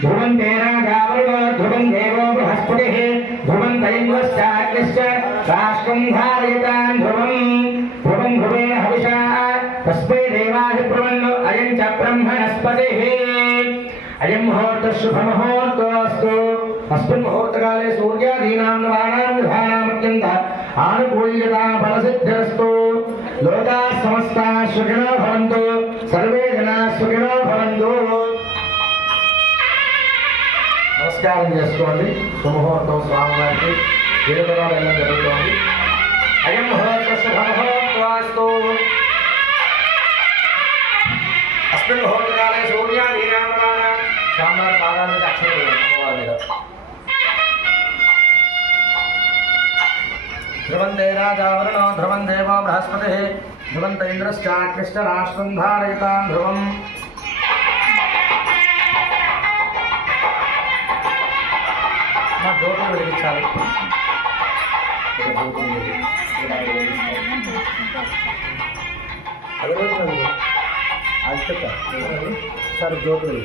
ध्रुवं तेरागावृणो ध्रुवं देवो बृहस्पतिः ध्रुवं तैन्द्रश्चाग्निश्च राष्ट्रं धारयतां ध्रुवं ध्रुवं ध्रुवेण हविषा तस्मै देवाधिब्रुवन्नो अयं च ब्रह्मणस्पतिः अयं मुहूर्तः शुभमुहूर्तोऽस्तु अस्मिन् मुहूर्तकाले सूर्यादीनां नवानां विधानामत्यन्त आनुकूल्यता फलसिद्धिरस्तु लोकाः समस्ताः सुखिनो भवन्तु सर्वे जनाः सुखिनो भवन्तु। నమస్కారం చేసుకోండి శుభముహూర్తం స్వామివారికి వేడుకలు వెళ్ళడం జరుగుతోంది అయం ముహూర్త శుభముహూర్తవాస్తు అస్మిన్ ముహూర్తకాలే సూర్యాదీనామనాన స్వామివారి పాదాల మీద అక్షరం అమ్మవారి మీద ధ్రువంతే రాజావరుణో ధ్రువం దేవో బృహస్పతి ధ్రువంత ఇంద్రశ్చాగ్నిశ్చ రాష్ట్రం ధారయతాం ధ్రువం జ్యోతులు వెలిగించాలి సార్ జ్యోతులు